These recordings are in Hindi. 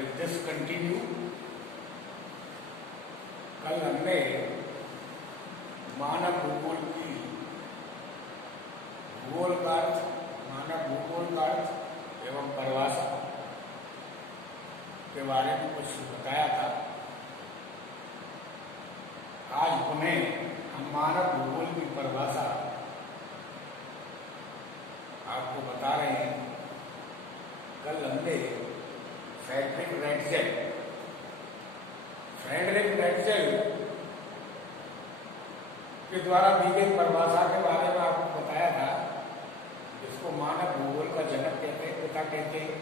Just continue. कल हमने मानव भूगोल की भूगोल का अर्थ, मानव भूगोल का अर्थ एवं परिभाषा के बारे में कुछ बताया था। आज पुनः हम मानव भूगोल की परिभाषा आपको बता रहे हैं। कल हमने फ्रेडरिक रेटजेल के द्वारा दी गई परिभाषा के बारे में आपको बताया था, जिसको मानव भूगोल का जनक कहते हैं, पिता कहते हैं।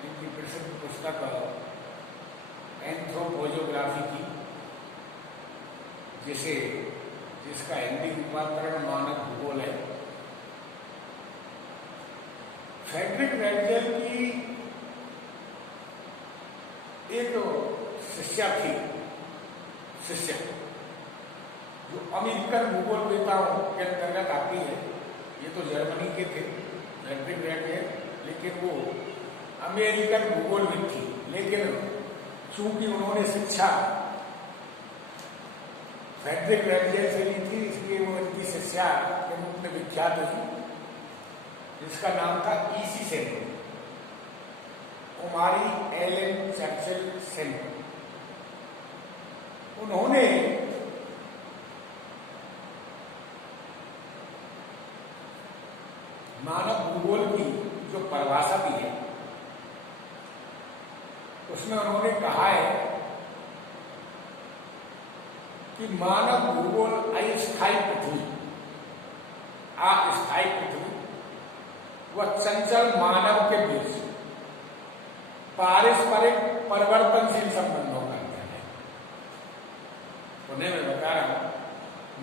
इनकी प्रसिद्ध पुस्तक एंथ्रोपोजोग्राफी की, जिसका हिंदी रूपांतरण मानव भूगोल है। फ्रेडरिक रेटजेल की एक शिष्या जो अमेरिकन भूगोलवेताओं के अंतर्गत आती है। ये तो जर्मनी के थे फ्रेडरिक रेटजेल, लेकिन वो अमेरिकन भूगोलविद थी। लेकिन चूंकि उन्होंने शिक्षा फ्रेडरिक रेटजेल से ली थी, इसलिए वो इनकी शिष्या के रूप में विख्यात हुई, जिसका नाम था ईसी सेन, कुमारी एलेन चर्चिल सेन। उन्होंने मानव भूगोल की जो परिभाषा दी है, उसमें उन्होंने कहा है कि मानव भूगोल अस्थायी पृथ्वी, अस्थायी पृथ्वी व चंचल मानव के बीच पारस्परिक परिवर्तनशील संबंधों का अध्ययन है। उन्हें मैं बता रहा हूं,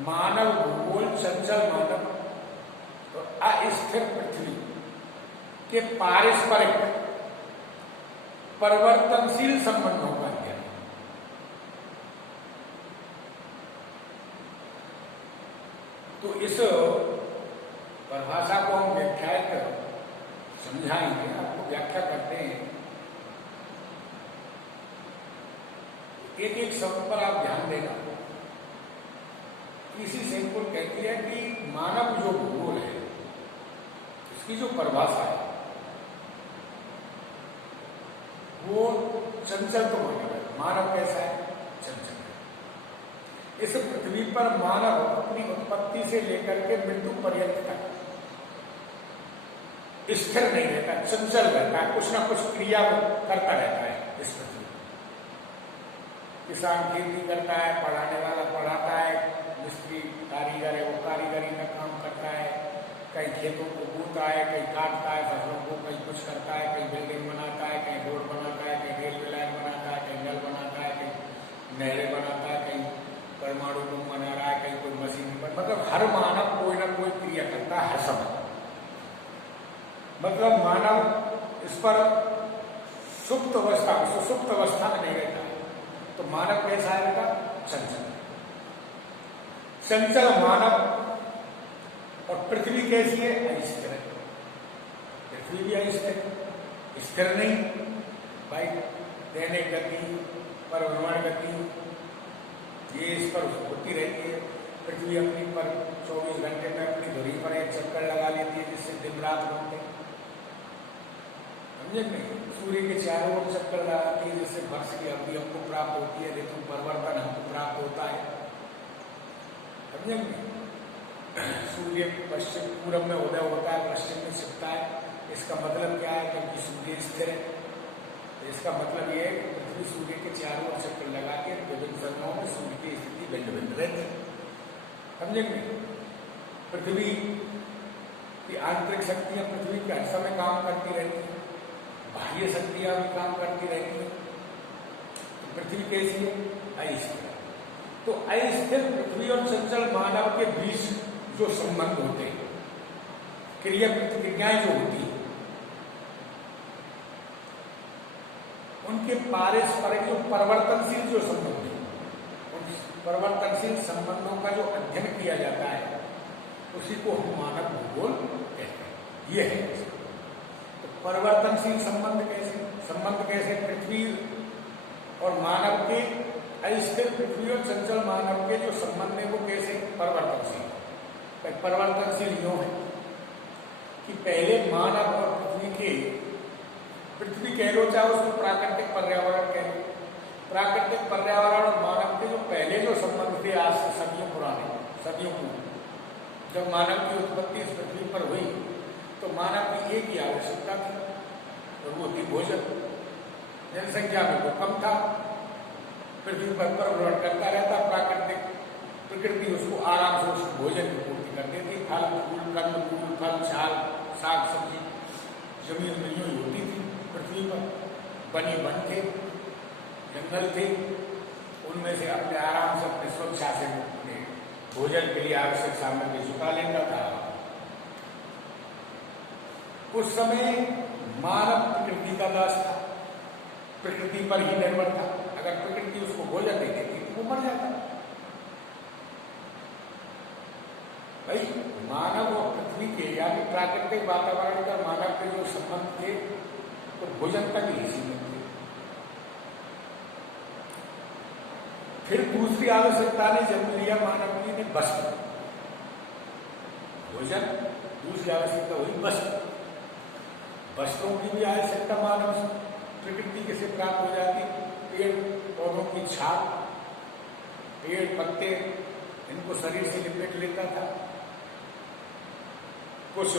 मानव भूगोल चंचल मानव और अस्थिर पृथ्वी के पारस्परिक परिवर्तनशील संबंधों का अध्ययन है। तो इस परिभाषा को हम व्याख्या समझाएंगे, आपको व्याख्या करते हैं। एक एक शब्द पर आप ध्यान देना। इसी सिंपल कहती है कि मानव जो भूगोल है, इसकी जो परिभाषा है वो चंचल तो मानव है। मानव कैसा है? चंचल है। इस पृथ्वी पर मानव अपनी उत्पत्ति से लेकर के मृत्यु पर्यंत तक स्थिर नहीं रहता, चंचल रहता है, कुछ ना कुछ क्रिया करता रहता है। इस पृथ्वी किसान खेती करता है, पढ़ाने वाला पढ़ाता है, मिस्त्री कारीगर है वो कारीगरी का काम करता है, कहीं खेतों को बोता है, कहीं काटता है फसलों को, कहीं कुछ करता है, कहीं बिल्डिंग बनाता है, कहीं रोड बनाता है, कहीं रेलवे लाइन बनाता है, कहीं नल बनाता है, कहीं नहरें बनाता है, कहीं परमाणु बम बना रहा है, कहीं कोई मशीन पर, मतलब हर मानव कोई ना कोई क्रिया करता है हर समय। मतलब मानव इस पर सुप्त अवस्था में नहीं रहता। तो मानव कैसा है बेटा? चंचल मानव। और पृथ्वी कैसी है? अस्थिर है। पृथ्वी भी अस्थिर, स्थिर नहीं भाई, दैनिक गति, परिभ्रमण गति, ये इस पर होती रहती है। पृथ्वी अपनी पर 24 घंटे में अपनी धुरी पर एक चक्कर लगा लेती है, जिससे दिन रात घूमते, समझे नहीं? सूर्य के चारों ओर चक्कर लगाती है, जिससे वर्ष की अवधि हमको प्राप्त होती है, ऋतु परिवर्तन हमको प्राप्त होता है, समझे नहीं? सूर्य पश्चिम पूरब में उदय होता है, पश्चिम में छिपता है। इसका मतलब क्या है? क्योंकि सूर्य स्थिर है, तो इसका मतलब यह है कि पृथ्वी सूर्य के चारों ओर चक्कर लगा के विभिन्न समयों में सूर्य की स्थिति भिन्न भिन्न रहती है, समझे नहीं? पृथ्वी की आंतरिक शक्तियां पृथ्वी के हर समय काम करती रहती है, बाह्य शक्तियां भी काम करती रहती है। तो पृथ्वी कैसी है? अस्थिर। तो अस्थिर पृथ्वी और चंचल मानव के बीच जो संबंध होते हैं, क्रिया प्रतिक्रियाएं जो होती है, उनके पारस्परिक जो परिवर्तनशील जो संबंध है, उन परिवर्तनशील संबंधों का जो अध्ययन किया जाता है, उसी को हम मानव भूगोल कहते हैं। ये है। तो परिवर्तनशील संबंध कैसे पृथ्वी और मानव के अस्थिर पृथ्वी और चंचल मानव के जो संबंध है वो कैसे परिवर्तनशील। परिवर्तनशील यूं है कि पहले मानव और पृथ्वी कह लो चाहे उसको प्राकृतिक पर्यावरण कह लो, प्राकृतिक पर्यावरण और मानव के जो पहले जो संबंध थे आज से सदियों पुराने, सदियों पूर्व जब मानव की उत्पत्ति इस पृथ्वी पर हुई तो मानव की एक ही आवश्यकता थी और वो थी भोजन। जनसंख्या में वो कम था, पृथ्वी पर भ्रमण करता रहता, प्रकृति उसको आराम से उसको भोजन की पूर्ति कर देती। फल फूल कंद फूल फल छाल साग सब्जी जमीन में यूं होती थी पृथ्वी पर, बनी वन थे, जंगल थे, उनमें से अपने आराम से अपने स्वेच्छा से अपने भोजन के लिए आवश्यक सामग्री जुटा लेता था। उस समय मानव प्रकृति का दास था, प्रकृति पर ही निर्भर था। अगर प्रकृति उसको भोजन दे देती तो वो मर जाता। भाई मानव और पृथ्वी के यानी प्राकृतिक वातावरण का मानव के जो संबंध थे तो भोजन तक ही सीमित थे। फिर दूसरी आवश्यकता ने जन्म लिया मानव की, ने वस्त्र, भोजन, दूसरी आवश्यकता हुई वस्त्र। वस्त्रों की भी आवश्यकता मानव से प्रकृति से प्राप्त हो जाती। पेड़ पौधों की छाल, पेड़ पत्ते, इनको शरीर से लिपेट लेता था। कुछ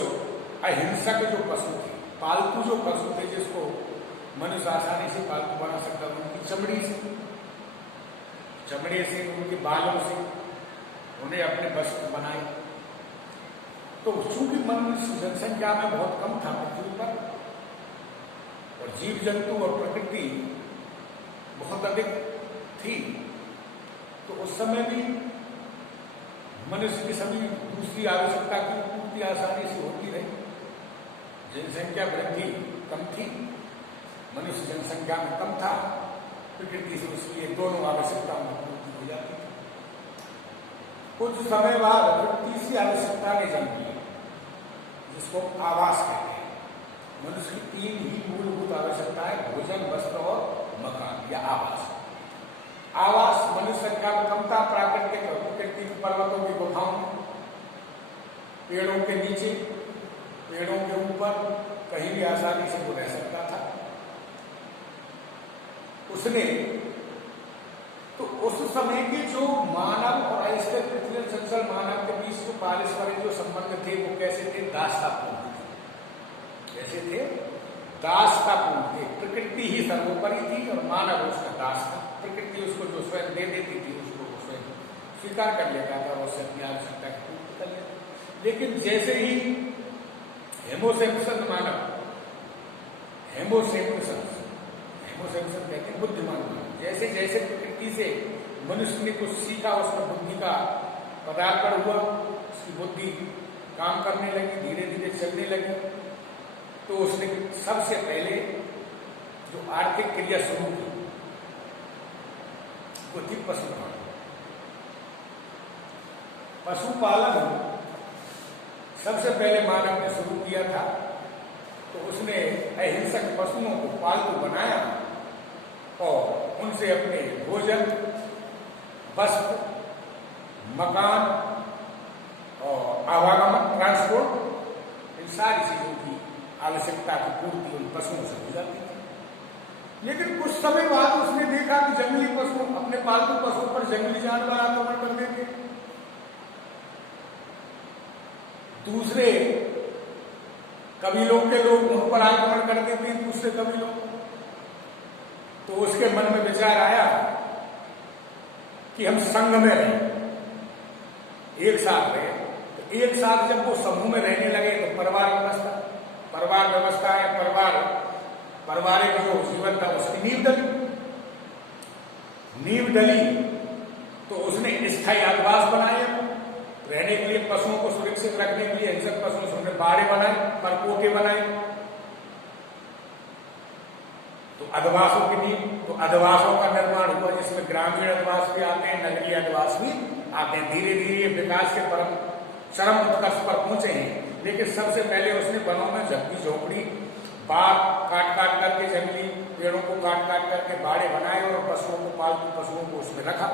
अहिंसक जो पशु थे, पालतू जो पशु थे जिसको मनुष्य आसानी से पालतू बना सकता, उनकी चमड़ी से उनके बालों से उन्हें अपने वस्त्र बनाए। तो चूंकि मनुष्य जनसंख्या में बहुत कम था पृथ्वी पर और जीव जंतु और प्रकृति बहुत अधिक थी, तो उस समय भी मनुष्य की सभी दूसरी आवश्यकता की पूर्ति आसानी से होती रही। जनसंख्या वृद्धि कम थी, मनुष्य जनसंख्या में कम था, प्रकृति से उसकी ये दोनों आवश्यकताओं में पूर्ति हो जाती थी। कुछ समय बाद तीसरी आवश्यकता ने जन्म लिया जिसको आवास कहते हैं। मनुष्य की तीन ही मूलभूत आवश्यकताएं, भोजन, वस्त्र और मकान या आवास। आवास मनुष्य संख्या में कम था, प्रकृति के पर्वतों की गुफाओं में, पेड़ों के नीचे, पेड़ों के ऊपर, कहीं भी आसानी से वो रह सकता था। उसने तो उस समय के जो मानव और अस्थिर पृथ्वी चंचल मानव के बीच जो पारस्परिक जो संबंध थे वो कैसे थे? दासतापूर्ण थे। कैसे थे? दासतापूर्ण थे। प्रकृति ही सर्वोपरि थी और मानव उसका दास था। प्रकृति उसको जो स्वयं दे देती थी उसको वो स्वयं स्वीकार कर लेता था और उससे अपनी आवश्यकता की पूर्ति कर लेता। लेकिन जैसे ही हेमोसेम्पसन मानव, हेमोसेम्पसन कहते हैं बुद्धिमान मानव, जैसे जैसे प्रकृति से मनुष्य ने कुछ सीखा, उसमें बुद्धि का पदार्पण हुआ, उसकी बुद्धि काम करने लगी, धीरे धीरे चलने लगी, तो उसने सबसे पहले जो आर्थिक क्रिया शुरू की वो थी पशुपालन। पशुपालन सबसे पहले मानव ने शुरू किया था। तो उसने अहिंसक पशुओं को पालतू बनाया और उनसे अपने भोजन, वस्त्र, मकान और आवागमन, ट्रांसपोर्ट, इन सारी चीजों की आवश्यकता की पूर्ति उन पशुओं से हो जाती थी। लेकिन कुछ समय बाद उसने देखा कि जंगली पशु, अपने पालतू पशुओं पर जंगली जानवर आक्रमण कर देते, दूसरे कबीलों के लोग उन पर आक्रमण कर देते हैं, दूसरे कबीलों। तो उसके मन में विचार आया कि हम संघ में रहें, एक साथ रहे। तो एक साथ जब वो समूह में रहने लगे तो परिवार व्यवस्था है, पारिवारिक जो जीवन था उसकी नींव डली। तो उसने स्थायी आवास बनाए रहने के लिए, पशुओं को सुरक्षित रखने के लिए हिंसक पशुओं से उन्हें बाड़े बनाए, परकोटे बनाए। तो अधिवासों की नींव, तो अधिवासों का निर्माण हुआ जिसमें ग्रामीण अधिवास भी आते हैं, नगरीय अधिवास भी आते हैं। धीरे धीरे विकास के चरम उत्कर्ष पर पहुंचे हैं। लेकिन सबसे पहले उसने वनों में झुग्गी झोपड़ी बाग काट काट करके, जंगली पेड़ों को काट काट करके बाड़े बनाए और पशुओं को, पालतू पशुओं को उसमें रखा।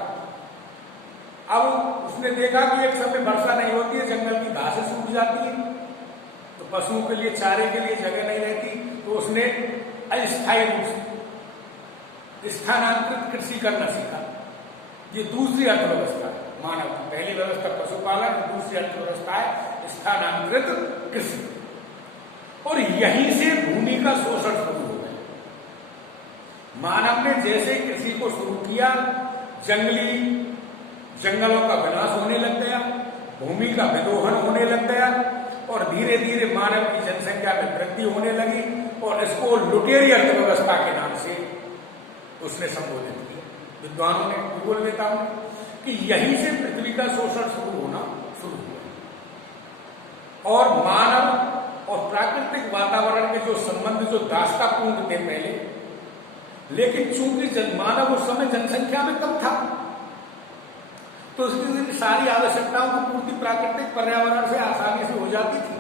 अब उसने देखा कि एक समय वर्षा नहीं होती है, जंगल की घासें सूख जाती है, तो पशुओं के लिए चारे के लिए जगह नहीं रहती, तो उसने अस्थायी रूप से स्थानांतरित कृषि करना सीखा। ये दूसरी अर्थव्यवस्था है मानव की। पहली व्यवस्था पशुपालन, दूसरी अर्थव्यवस्था है स्थानांतरित कृषि। और यहीं से भूमि का शोषण शुरू हो गया। मानव ने जैसे कृषि को शुरू किया, जंगलों का विनाश होने लग गया, भूमि का विदोहन होने लग गया, और धीरे धीरे मानव की जनसंख्या में वृद्धि होने लगी, और इसको लुटेरी अर्थव्यवस्था के नाम से उसने संबोधित किया विद्वानों ने, भूगोलवेताओं ने, कि यहीं से पृथ्वी का शोषण शुरू हुआ। और मानव और प्राकृतिक वातावरण के जो संबंध जो दास्तापूर्ण थे पहले, लेकिन चूंकि मानव उस समय जनसंख्या में कम था, तो उसकी सारी आवश्यकताओं की पूर्ति प्राकृतिक पर्यावरण से आसानी से हो जाती थी।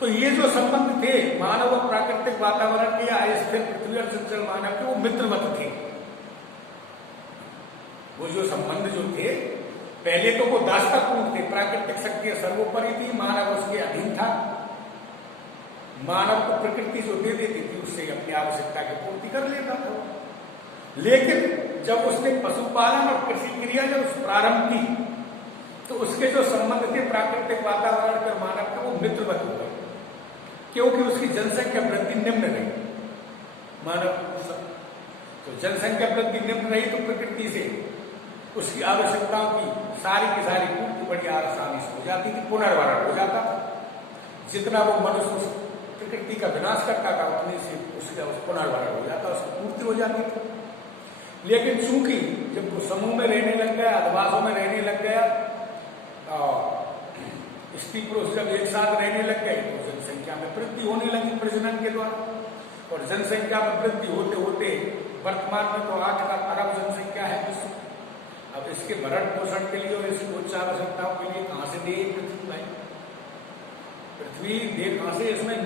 तो ये जो संबंध थे मानव और प्राकृतिक वातावरण के, अस्थिर पृथ्वी और चंचल मानव के, वो मित्रवत थे। वो जो संबंध जो थे पहले तो वो दास्तापूर्ण थे, प्राकृतिक शक्ति सर्वोपरि थी, मानव उसके अधीन था। मानव को प्रकृति जो दे देती थी उससे अपनी आवश्यकता की पूर्ति कर लेता था। लेकिन जब उसने पशुपालन और कृषि क्रिया जब प्रारंभ की, तो उसके जो संबंध थे प्राकृतिक वातावरण के मानव के, वो मित्रवत हो गए, क्योंकि उसकी जनसंख्या वृद्धि निम्न रही। मानव तो जनसंख्या वृद्धि निम्न रही, तो प्रकृति से उसकी आवश्यकताओं की सारी पूर्ति बड़ी आसानी से हो जाती थी, पुनर्वारण हो जाता था। जितना वो मनुष्य प्रकृति का विनाश करता था, उतनी से उसका पुनर्वारण हो जाता, उसकी पूर्ति हो जाती थी। लेकिन चूंकि जब वो समूह में रहने लग गया, अधिवासों में रहने लग गया, स्त्री पुरुष जब एक साथ रहने लग गए, तो जनसंख्या में वृद्धि होने लगी प्रजनन के द्वारा। और जनसंख्या में वृद्धि होते होते वर्तमान में तो 8 अरब जनसंख्या है विश्व। अब इसके भरण पोषण के लिए और इसकी उच्च आवश्यकताओं के लिए कहां से दे पृथ्वी भाई? पृथ्वी दे कहां से? इसमें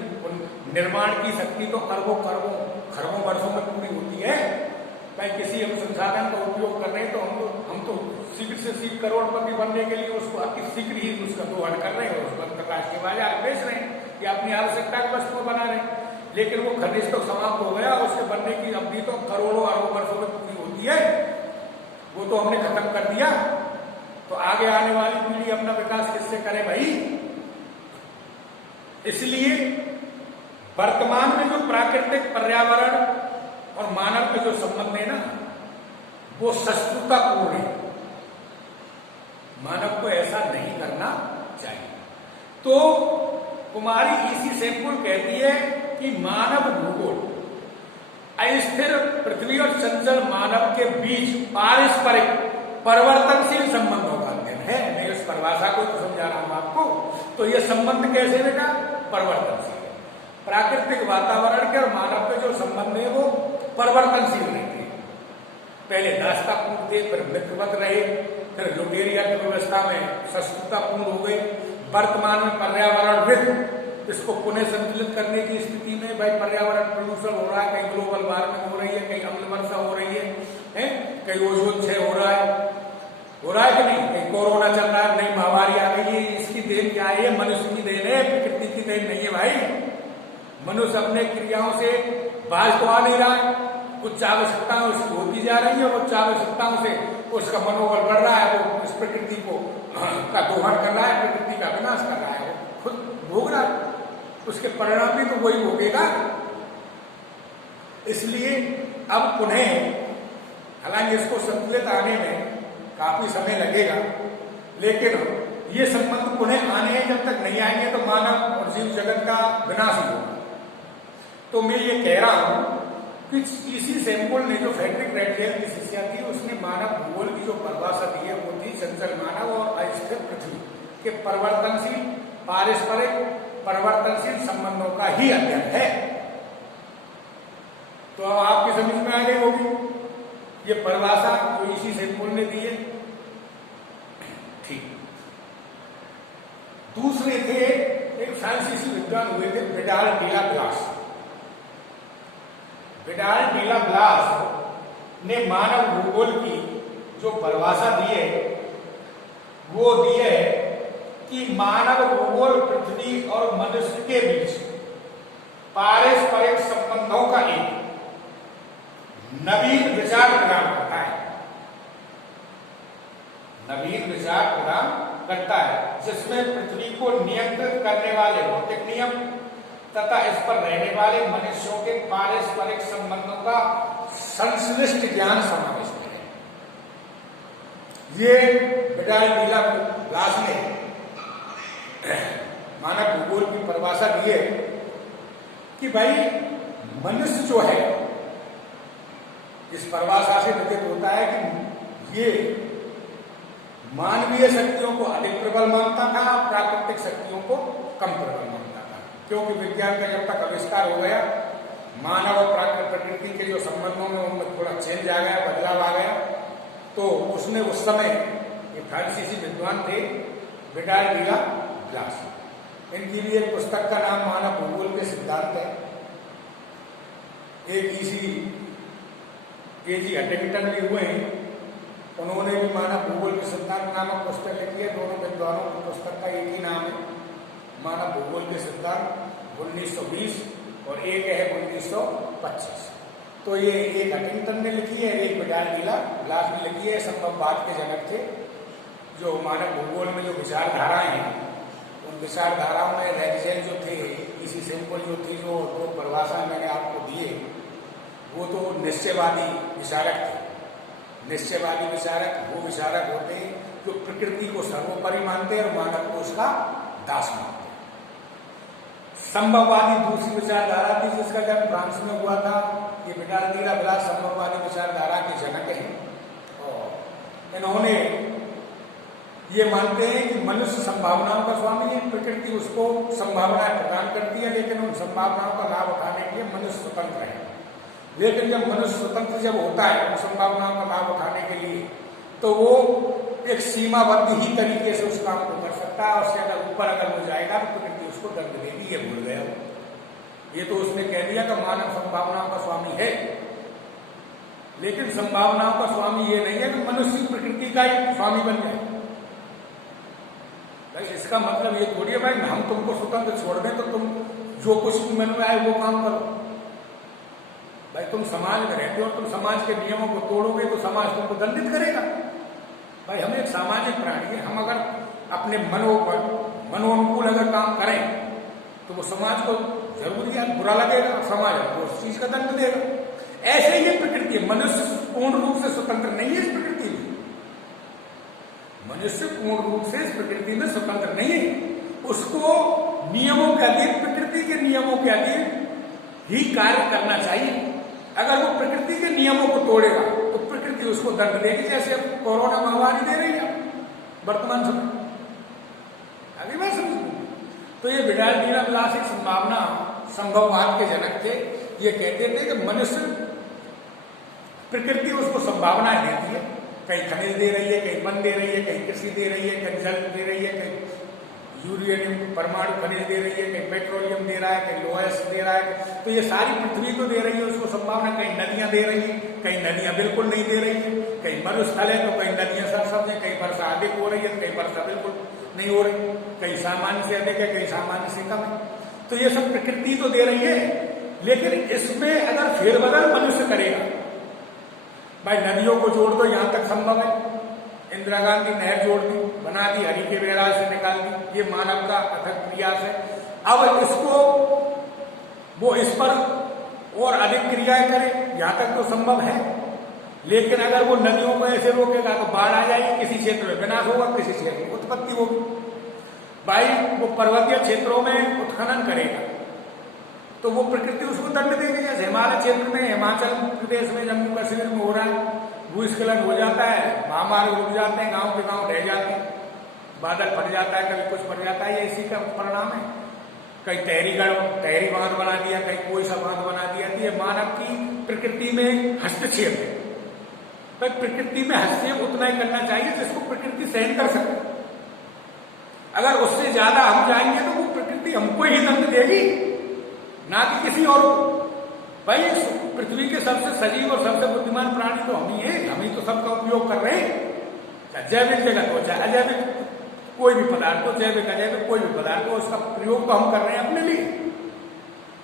निर्माण की शक्ति तो खरबों वर्षों में पूरी होती है भाई। किसी हम संसाधन का उपयोग कर रहे हैं, तो हम तो शीघ्र से शीघ्र करोड़पति बनने के लिए उसको अति शीघ्र ही उसका दोहन कर रहे हैं, उसको अंतरराष्ट्रीय बाजार बेच रहे हैं या अपनी आवश्यकता की वस्तु बना रहे हैं। लेकिन वो खनिज तो समाप्त हो गया, उसके बनने की अवधि तो करोड़ों अरबों वर्षों में पूरी होती है, वो तो हमने खत्म कर दिया। तो आगे आने वाली पीढ़ी अपना विकास किससे करे भाई? इसलिए वर्तमान में जो प्राकृतिक पर्यावरण और मानव के जो संबंध है ना, वो शत्रुतापूर्ण है। मानव को ऐसा नहीं करना चाहिए। तो कुमारी ईसी सेमकुल कहती है कि मानव भूगोल अस्थिर पृथ्वी और चंचल मानव के बीच पारस्परिक परिवर्तनशील संबंधों का अध्ययन है। मैं इस परिभाषा को तो समझा रहा हूं आपको। तो यह संबंध कैसे बेटा? परिवर्तनशील। प्राकृतिक वातावरण के और मानव के जो संबंध है वो परिवर्तनशील रहते हैं। पहले दास्तापूर्ण थे, फिर मित्रवत रहे, फिर लुटेरी अर्थव्यवस्था में शत्रुतापूर्ण हो गई। वर्तमान में पर्यावरणविद इसको पुनः संतुलित करने की स्थिति में भाई पर्यावरण प्रदूषण हो रहा है, कहीं ग्लोबल वार्मिंग हो रही है, कहीं अम्ल वर्षा हो रही है, कहीं ओजोन क्षय हो रहा है कि नहीं, कहीं कोरोना चल रहा है, नई महामारी आ गई है। इसकी देन क्या है? मनुष्य की देन है, प्रकृति की देन नहीं है भाई। मनुष्य अपने क्रियाओं से बाज तो आ नहीं रहा है, कुछ आवश्यकताएं उसकी होती जा रही है, और उच्च आवश्यकताओं से उसका मनोबल बढ़ रहा है, वो इस प्रकृति को का दोहन कर रहा है, प्रकृति का विनाश कर रहा है, वो खुद भोग रहा है, उसके परिणाम भी तो वही भोगेगा। इसलिए अब पुनः, हालांकि इसको संतुलित आने में काफी समय लगेगा, लेकिन ये संबंध पुनः आने हैं। जब तक नहीं आएंगे तो मानव और जीव जगत का विनाश ही होगा। तो मैं ये कह रहा हूं कि इसी सेमकुल ने, जो फ्रेडरिक रेडजेल की शिष्या थी, उसने मानव भूगोल की जो परिभाषा दी है वो थी चंचल मानव और अस्थिर पृथ्वी के परिवर्तनशील पारस्परिक परिवर्तनशील संबंधों का ही अध्ययन है। तो अब आपकी समझ में आ गई होगी ये परिभाषा जो इसी सेमकुल ने दी है। ठीक। दूसरे थे एक फ्रांसीसी विद्वान हुए थे, विडाल डी ला प्लास। विडाल डीला ब्लास ने मानव भूगोल की जो परिभाषा दी है वो दी है कि मानव भूगोल पृथ्वी और मनुष्य के बीच पारस्परिक संबंधों का एक नवीन विचार प्रदान करता है, नवीन विचार प्रदान करता है, जिसमें पृथ्वी को नियंत्रित करने वाले भौतिक नियम तथा इस पर रहने वाले मनुष्यों के पारस्परिक संबंधों का संश्लिष्ट ज्ञान समाविष्ट है। ये विडाल डीला ब्लास ने मानव भूगोल की परिभाषा दी है कि भाई मनुष्य जो है, इस परिभाषा से प्रतीत होता है कि ये मानवीय शक्तियों को अधिक प्रबल मानता था, प्राकृतिक शक्तियों को कम प्रबल मानता था। क्योंकि विज्ञान का जब तक आविष्कार हो गया, मानव और प्रकृति के जो संबंधों में उनमें थोड़ा चेंज आ गया, बदलाव आ गया, तो उसने उस समय ये फ्रांसीसी विद्वान थे विडाल डीला ब्लास, इनकी भी एक पुस्तक का नाम मानव भूगोल के सिद्धांत है। एक एजी हंटिंगटन भी हुए हैं, उन्होंने भी मानव भूगोल के सिद्धांत नामक पुस्तक लिखी है। दोनों विद्वानों की पुस्तक का एक ही नाम है, मानव भूगोल के सिद्धांत 1920, और एक है 1925। तो ये एक हंटिंगटन ने लिखी है, एक विडाल डीला ब्लास ने लिखी है। संभववाद के जनक थे, जो मानव भूगोल में जो विचारधाराएं हैं, उन विचारधाराओं में रेगजेन जो थे, इसी सिंपल जो थी, जो दो परिभाषाएं मैंने आपको दिए, वो तो निश्चयवादी विचारक थे। निश्चयवादी विचारक वो विचारक होते हैं जो प्रकृति को सर्वोपरि मानते हैं और मानव को उसका दास मानते हैं। संभववादी दूसरी विचारधारा थी, जिसका जन्म फ्रांस में हुआ था। ये विडाल डीला ब्लास संभववादी विचारधारा के जनक हैं, और इन्होंने ये मानते हैं कि मनुष्य संभावनाओं का स्वामी है, प्रकृति उसको संभावनाएं प्रदान करती है, लेकिन उन संभावनाओं का लाभ उठाने के लिए मनुष्य स्वतंत्र है। लेकिन जब मनुष्य स्वतंत्र जब होता है उन संभावनाओं का लाभ उठाने के लिए, तो वो एक सीमाबद्ध ही तरीके से उस काम को कर सकता है। उससे अगर ऊपर अगर हो जाएगा तो प्रकृति उसको दंड देगी। ये भूल गया, ये तो उसने कह दिया कि मानव संभावनाओं का स्वामी है, लेकिन संभावनाओं का स्वामी ये नहीं है कि मनुष्य प्रकृति का ही स्वामी बन जाए। भाई इसका मतलब ये थोड़ी है भाई हम तुमको स्वतंत्र छोड़ दें तो तुम जो कुछ भी मन में आए वो काम करो। भाई तुम समाज में रहते हो, तुम समाज के नियमों को तोड़ोगे तो समाज तुमको दंडित करेगा। भाई हम एक सामाजिक प्राणी है, हम अगर अपने मनोनुकूल अगर काम करें तो वो समाज को जरूरी है बुरा लगेगा, समाज को उस चीज का दंड देगा। ऐसे ही प्रकृति है, मनुष्य पूर्ण रूप से स्वतंत्र नहीं है इस प्रकृति में। मनुष्य पूर्ण रूप से इस प्रकृति में स्वतंत्र नहीं है, उसको नियमों के अधीन, प्रकृति के नियमों के अधीन ही कार्य करना चाहिए। अगर वो प्रकृति के नियमों को तोड़ेगा तो प्रकृति उसको दंड देगी, जैसे अब कोरोना महामारी दे रही है वर्तमान समय। अभी मैं समझ, तो ये विडाल डीला ब्लास एक संभावना संभववाद के जनक थे। ये कहते थे कि मनुष्य प्रकृति उसको संभावनाएं देती है, कहीं खनिज दे रही है, कहीं वन दे रही है, कहीं कृषि दे रही है, कहीं जल दे रही है, कहीं यूरेनियम परमाणु खनिज दे रही है, कहीं पेट्रोलियम दे रहा है, कहीं लोहा दे रहा है। तो ये सारी पृथ्वी को दे रही है उसको संभावना। कहीं नदियां दे रही है, कहीं नदियां बिल्कुल नहीं दे रही है, कहीं मरुस्थल है तो कहीं नदियां सरसब्ज है, कहीं वर्षा अधिक हो रही है, कहीं वर्षा बिल्कुल नहीं हो रही, कहीं सामान्य से अधिक है, कहीं सामान्य से कम है। तो ये सब प्रकृति तो दे रही है, लेकिन इसमें अगर फेरबदल मनुष्य करेगा, भाई नदियों को जोड़ दो, यहां तक संभव है। इंदिरा गांधी नहर जोड़ दी, बना दी, हरि के बैराज से निकाल दी, ये मानव का अथक प्रयास है। अब इसको वो इस पर और अधिक क्रियाएं करे, यहां तक तो संभव है। लेकिन अगर वो नदियों को ऐसे रोकेगा तो बाढ़ आ जाएगी, किसी क्षेत्र में विनाश होगा, किसी क्षेत्र में उत्पत्ति होगी। भाई वो पर्वतीय क्षेत्रों में उत्खनन करेगा तो वो प्रकृति उसको दंड देगी। जैसे हिमालय क्षेत्र में, हिमाचल प्रदेश में, जम्मू कश्मीर में हो रहा है, भूस्खलन हो जाता है, महामार्ग रुक जाते हैं, गांव के गांव ढह जाते हैं, बादल फट जाता है, कभी कुछ फट जाता है, ये इसी का परिणाम है। कहीं तहरी बांध बना दिया, कहीं कोई सा बांध बना दिया। ये मानव की प्रकृति में हस्तक्षेप है। पर प्रकृति में हस्तक्षेप उतना ही करना चाहिए जिसको प्रकृति सहन कर सके। अगर उससे ज्यादा हम जाएंगे तो वो प्रकृति हमको ही दंड देगी, ना कि किसी और को। भाई पृथ्वी के सबसे सजीव और सबसे बुद्धिमान प्राणी तो हम ही हैं, हम ही तो सबका उपयोग कर रहे हैं। जैविक जगत हो चाहे अजैविक कोई भी पदार्थ हो, जैविक अजैविक कोई भी पदार्थ हो, उसका प्रयोग तो हम कर रहे हैं अपने लिए,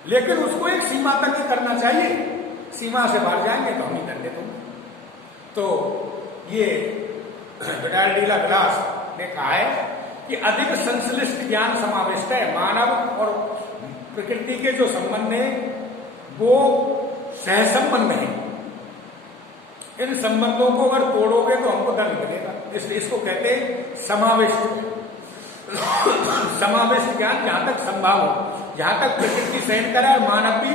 लेकिन उसको एक सीमा तक ही करना चाहिए। सीमा से बाहर जाएंगे तो हम ही दंडित होंगे। तो ये डीला ग्लास ने कहा है कि अधिक संश्लिष्ट ज्ञान समाविष्ट है। मानव और प्रकृति के जो संबंध है वो सहसंबंध है। इन संबंधों को अगर तोड़ोगे तो हमको दंड मिलेगा, इसलिए इसको कहते हैं समाविष्ट। समाविष्ट ज्ञान जहां तक संभव हो, जहां तक प्रकृति सहन करे और मानव भी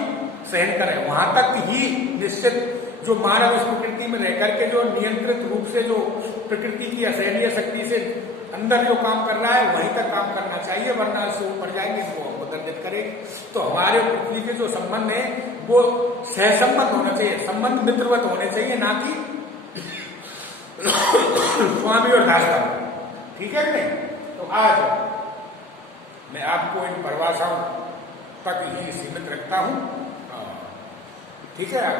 सहन करे, वहां तक ही निश्चित जो मानव इस प्रकृति में रह करके जो नियंत्रित रूप से जो प्रकृति की असहनीय शक्ति से अंदर जो काम कर रहा है वहीं तक काम करना चाहिए, वरना इससे ऊपर जाएंगे वो हमको दंडित करेंगे। तो हमारे पृथ्वी के जो संबंध है वो सहसंबंध होना चाहिए, संबंध मित्रवत होने चाहिए, ना कि स्वामी और दास। ठीक है कि नहीं? तो आज मैं आपको इन परिभाषाओं तक ही सीमित रखता हूं। ठीक है।